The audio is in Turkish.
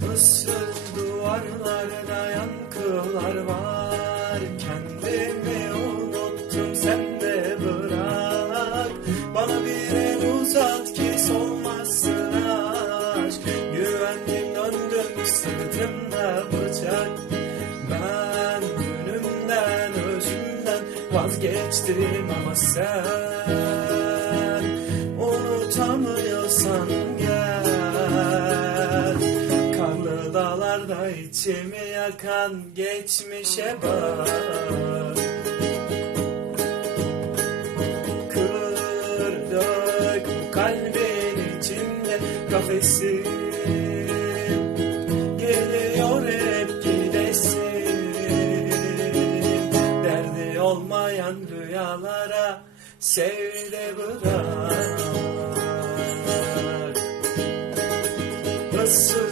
Issız duvarlarda yankılar var. Kendimi unuttum sen de bırak. Bana bir el uzat ki solmazsın aşk Güvendim döndüm sırtımda bıçak. Ben günümden özümden vazgeçtim ama sen Unutamıyorsan gel da içimi yakan geçmişe bak. Kırdık kalbin içinde kafesi. Geliyor hep gidesin Derdi olmayan rüyalara sevde bırak. Nasıl